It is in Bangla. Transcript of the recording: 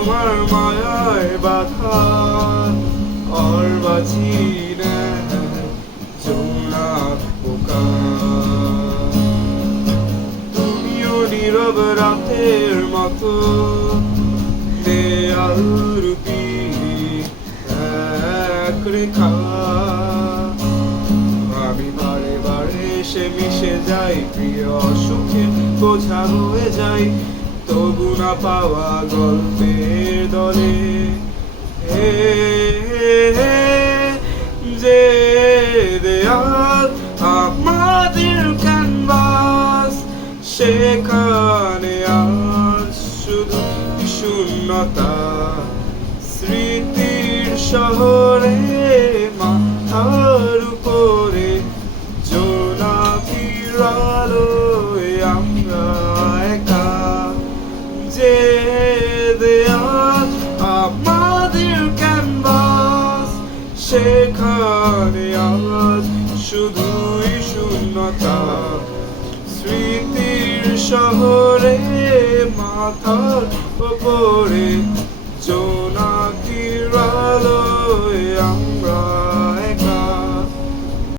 তোমার মায়ায় বাধা আর বাঁচি না জোনাক পোকা। তুমিও নীরব রাতের মতো দেয়াল রূপী এক রেখা। আমি বারে বারে সে মিশে যাই প্রিয় সুখে বোঝা হয়ে যাই তবু না পাওয়া গল্পের দলে। হে যে দেয়াল আমাদের ক্যানভাস সেখানে আজ শুধু শূন্যতা। স্মৃতির শহরে মাথার উপরে জোনাকির আলোয় আমরা একা। যে দেয়াল আমাদের ক্যানভাস সেখানে আজ শুধুই শূন্যতা। স্মৃতির শহরে মাথার উপরে জোনাকির আলোয় আমরা